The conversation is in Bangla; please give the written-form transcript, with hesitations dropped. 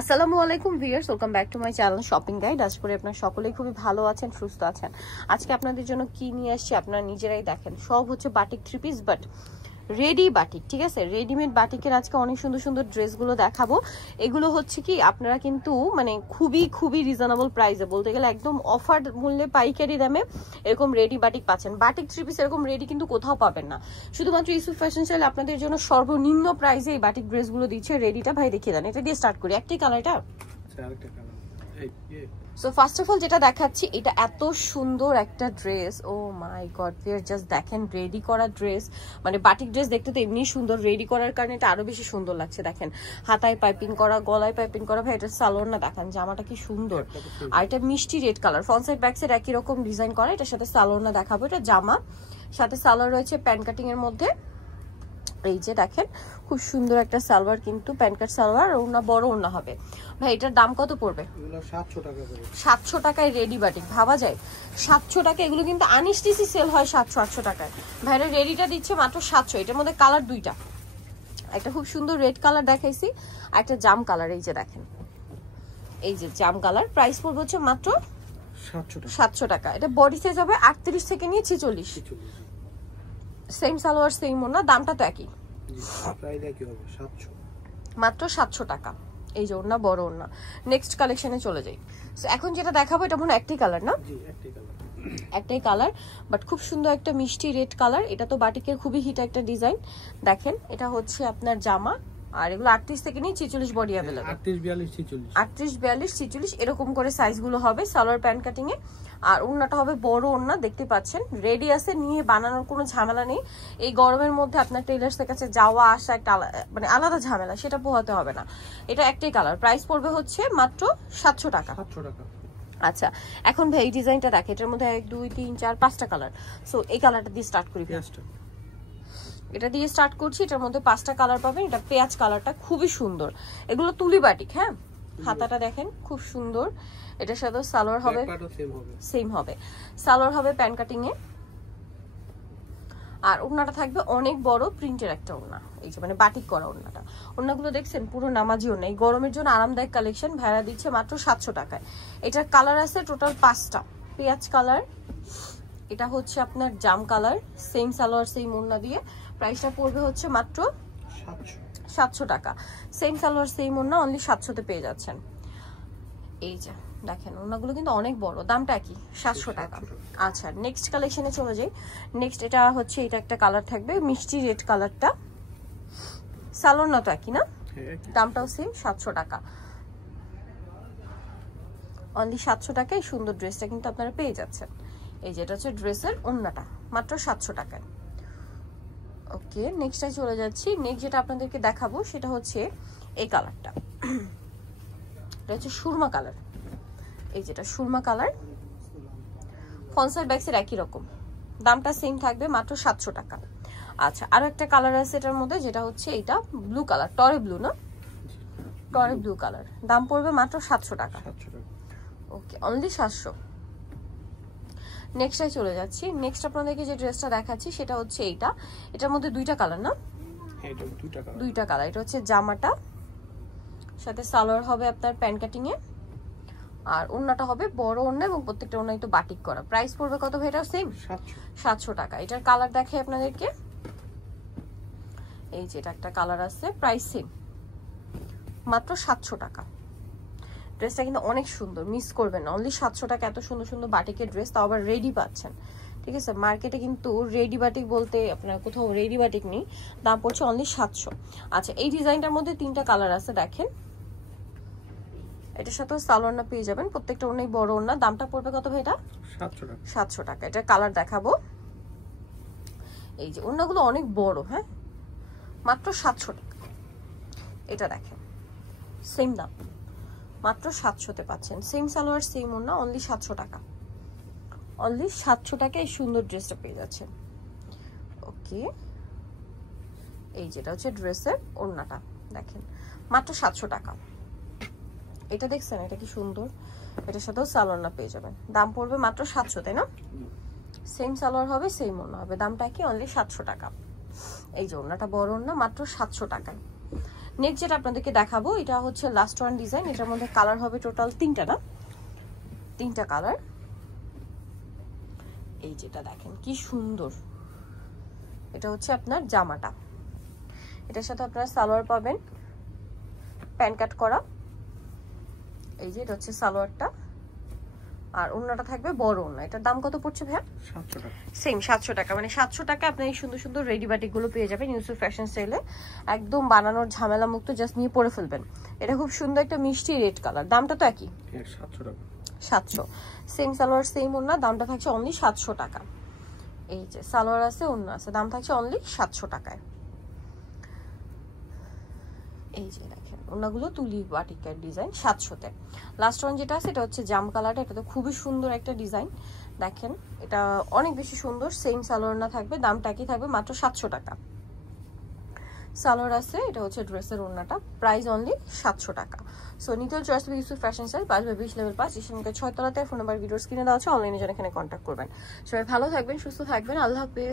আসসালামু আলাইকুম viewers, welcome back to my channel shopping guide. আজ করে আপনারা সকলেই খুবই ভালো আছেন, সুস্থ আছেন। আজকে আপনাদের জন্য কি নিয়ে আসছি আপনারা নিজেরাই দেখেন। সব হচ্ছে batik three piece, but ready batik, ঠিক আছে? রেডিমেড বাটিকের আজকে অনেক সুন্দর সুন্দর ড্রেসগুলো দেখাবো। এগুলো হচ্ছে কি আপনারা কিন্তু মানে খুবই রিজনেবল প্রাইসে, বলতে গেলে একদম অফার মূল্যে পাইকারি দামে এরকম রেডি বাটিক পাচ্ছেন। বাটিক থ্রি পিস এরকম রেডি কিন্তু কোথাও পাবেন না, শুধুমাত্র ইউসুফ ফ্যাশন স্টাইল আপনাদের জন্য সর্বনিম্ন প্রাইসে এই বাটিক ড্রেসগুলো দিচ্ছে। রেডিটা ভাই দেখিয়ে দেন, এটা দিয়ে স্টার্ট করি। একটাই কালারটা, সো ফার্স্ট অফ অল যেটা দেখাচ্ছি, এটা এত সুন্দর একটা ড্রেস। ও মাই গড ভিউয়ার, জাস্ট দেখেন রেডি করা ড্রেস। মানে বাটিক ড্রেস দেখতে তো এমনি সুন্দর, রেডি করার কারণে এটা আরো বেশি সুন্দর লাগছে। দেখেন হাতায় পাইপিং করা, গলায় পাইপিং করা। ভাই এটা সালোয়ার না, দেখেন জামাটা কি সুন্দর। আর এটা মিষ্টি red colour, front side back side একই রকম ডিজাইন করা। এটার সাথে সালোয়ার না দেখাবো, এটা জামা সাথে সালোয়ার রয়েছে প্যান্ট কাটিং এর মধ্যে। এই যে দেখেন খুব সুন্দর একটা সালোয়ার, কিন্তু প্যান্ট কাট সালোয়ার, ওনা বড় ওনা হবে। ভাই এটার দাম কত পড়বে? 700 টাকায় রেডি বাটিক, ভাবা যায় 700 টাকা। এগুলো কিন্তু আনস্টিচি সেল হয় 700-800 টাকায়। ভাইরা রেডিটা দিচ্ছে মাত্র 700। এটার মধ্যে কালার দুইটা, একটা খুব সুন্দর রেড কালার দেখাইছি, আর একটা জাম কালার। এই যে দেখেন, এই যে জাম কালার। প্রাইস পড়বে হচ্ছে মাত্র 700 টাকা। এটা বডি সাইজ হবে 38 থেকে নিয়ে 46। সেম সালোয়ার সেম ওনা, দামটা তো একই, মাত্র 700 টাকা। এই যে ওনা বড় ওনা। নেক্সট কালেকশনে চলে যাই। সো এখন যেটা দেখাবো এটা মনে একটাই কালার না? একটাই কালার, বাট খুব সুন্দর একটা মিষ্টি রেড কালার। এটা তো বাটিকের খুবই হিট একটা ডিজাইন। দেখেন এটা হচ্ছে আপনার জামা, আর এগুলো 38 থেকে নিয়ে 46 বডি अवेलेबल। 38 42 46 এরকম করে সাইজগুলো হবে সালোয়ার প্যান্ট কাটিং এ। আর ওড়নাটা হবে বড় ওড়না, দেখতে পাচ্ছেন রেডি আছে, নিয়ে বানানোর কোনো ঝামেলা নেই। এই গরমের মধ্যে আপনার টেইলার্সের কাছে যাওয়া আসা একটা মানে আলাদা ঝামেলা, সেটা পোহাতে হবে না। এটা একটাই কালার, প্রাইস পড়বে হচ্ছে মাত্র 700 টাকা। আচ্ছা এখন ভাই এই ডিজাইনটা দেখে, এটার মধ্যে 1 2 3 4 5টা কালার। সো এই কালারটা দিয়ে স্টার্ট করি, এটা দিয়ে স্টার্ট করছি। এটার মধ্যে 5টা কালার পাবেন। এটা পেঁয়াজ কালারটা খুবই সুন্দর। এগুলো তুলি বাটিক, হ্যাঁ। হাতাটা দেখেন খুব সুন্দর। এটার সাথে সালোয়ার হবে সেম হবে, সালোয়ার হবে প্যান্ট কাটিং এ। আর ওড়নাটা থাকবে অনেক বড় প্রিন্টের একটা ওড়না। এই যে মানে বাটিক করা ওড়নাটা, ওড়নাগুলো দেখছেন পুরো নামাজি ওড়না। এই গরমের জন্য আরামদায়ক কালেকশন, ভাড়া দিচ্ছে মাত্র 700 টাকায়। এটার কালার আছে টোটাল 5টা। পেঁয়াজ কালার, এটা হচ্ছে আপনার জাম কালার, সেম সালোয়ার সেম ওড়না দিয়ে। প্রাইসটা পড়বে হচ্ছে মাত্র 700 টাকা। সেম সালোয়ার সেম ওড়না, অনলি 700-তে পেয়ে যাচ্ছেন। এই যে দেখেন ওড়নাগুলো কিন্তু অনেক বড়, দামটা কি 700 টাকা। আচ্ছা নেক্সট কালেকশনে চলে যাই। নেক্সট এটা হচ্ছে, এটা একটা কালার থাকবে মিষ্টি রেড কালারটা। সালোয়ার না তো একই না, দামটাও সেম 700 টাকা। অনলি 700 টাকায় সুন্দর ড্রেসটা কিন্তু আপনারা পেয়ে যাচ্ছেন। এই যেটা হচ্ছে ড্রেসের ওড়নাটা, মাত্র 700 টাকায়। ওকে নেক্সটে চলে যাচ্ছি। নেক্সট যেটা আপনাদেরকে দেখাবো সেটা হচ্ছে এই কালারটা, এটা হচ্ছে সুরমা কালার। এই যেটা Surma colour, front side back side একই রকম, দামটা সেম থাকবে মাত্র 700 টাকা। আচ্ছা আরো একটা কালার আছে এটার মধ্যে, যেটা হচ্ছে এটা ব্লু কালার, টরে ব্লু না, টরে ব্লু কালার। দাম পড়বে মাত্র 700 টাকা। Okay only 700। নেক্সটে চলে যাচ্ছি। নেক্সট আপনাদেরকে যে ড্রেসটা দেখাচ্ছি সেটা হচ্ছে এইটা। এটার মধ্যে দুইটা কালার না? দুইটা কালার। এটা হচ্ছে জামাটা, সাথে সালোয়ার হবে আপনার প্যান্ট কাটিং এ, আর ওড়নাটা হবে বড় ওড়না, এবং প্রত্যেকটা ওড়নাই তো বাটিক করা। প্রাইস পড়বে কত ভাই? এটা সেম 700 টাকা। এটার কালার দেখাই আপনাদেরকে। এই যে এটা একটা কালার আছে, প্রাইস সেম মাত্র 700 টাকা। ড্রেসটা কিন্তু অনেক সুন্দর, মিস করবেন না। অনলি 700 টাকা এত সুন্দর সুন্দর বাটিকের ড্রেস, তাও আবার রেডি পাচ্ছেন, ঠিক আছে? মার্কেটে কিন্তু রেডি বাটিক বলতে আপনার কোথাও রেডি বাটিক নেই, দাম পড়ছে অনলি 700। আচ্ছা এই ডিজাইনটার মধ্যে 3টা কালার আছে, দেখেন। এটার সাথেও সালোয়ার না পেয়ে যাবেন, প্রত্যেকটা অনেক বড় ওড়না। দামটা পড়বে কত ভাই? এটা 700 টাকা। এটা কালার দেখাবো। এই যে ওড়নাগুলো অনেক বড়, হ্যাঁ, মাত্র 700 টাকা। এটা দেখেন সেম দাম, মাত্র 700-তে পাচ্ছেন। সেম সালোয়ার সেম ওড়না, অনলি 700 টাকা। অনলি 700 টাকায় এই সুন্দর ড্রেসটা পেয়ে যাচ্ছেন। ওকে এই যেটা হচ্ছে ড্রেসের ওড়নাটা, দেখেন মাত্র 700 টাকা। এটা দেখছেন, এটা কি সুন্দর। এটার সাথেও সালোয়ার না পেয়ে যাবেন, দাম পড়বে মাত্র 700, তাই না? সেম সালোয়ার হবে সেম ওড়না হবে, দামটা কি? অনলি 700 টাকা। এই যে ওড়নাটা বড় ওড়না, মাত্র 700 টাকায়। নেক্সট যেটা আপনাদেরকে দেখাবো এটা হচ্ছে লাস্ট ওয়ান ডিজাইন। এটার মধ্যে কালার হবে টোটাল 3টা, না 3টা কালার। এই যেটা দেখেন কি সুন্দর, এটা হচ্ছে আপনার জামাটা, এটার সাথে আপনারা সালোয়ার পাবেন প্যান কাট করা। এই যে এটা হচ্ছে সালোয়ারটা, আর ওন্নাটা থাকবে বড় ওন্না। এটার দাম কত পড়ছে ভাইয়া? 700 টাকা। সেম 700 টাকা, মানে 700 টাকা আপনি এই সুন্দর সুন্দর রেডি বাটিকগুলো পেয়ে যাবেন ইউসুফ ফ্যাশন স্টাইলে, একদম বানানোর ঝামেলা মুক্ত, জাস্ট নিয়ে পরে ফেলবেন। এটা খুব সুন্দর একটা মিষ্টি রেড কালার, দামটা তো একই 700 টাকা। 700, সেম সালোয়ার সেম ওন্না, দামটা থাকছে অনলি 700 টাকা। এই যে সালোয়ার আছে ওন্না আছে, দাম থাকছে অনলি 700 টাকায়। এই যে দেখেন ওনাগুলো তুলি বাটিকের ডিজাইন 700-তে। লাস্ট ওয়ান যেটা আছে এটা হচ্ছে জাম কালারটা, এটা তো খুবই সুন্দর একটা ডিজাইন, দেখেন এটা অনেক বেশি সুন্দর। সেম সালোয়ার না থাকবে, দামটা কি থাকবে মাত্র 700 টাকা। সালোয়ার আছে, এটা হচ্ছে ড্রেসের ওড়নাটা, প্রাইস অনলি 700 টাকা। So Nitol choice Yusuf fashion style 5/20 level 5 স্টেশনকে 6 তলাতে। ফোন নাম্বার ভিডিওর স্ক্রিনে দেওয়া আছে, অনলাইনে জন্য এখানে কন্ট্যাক্ট করবেন। সবাই ভালো থাকবেন, সুস্থ থাকবেন, আল্লাহ হাফেজ।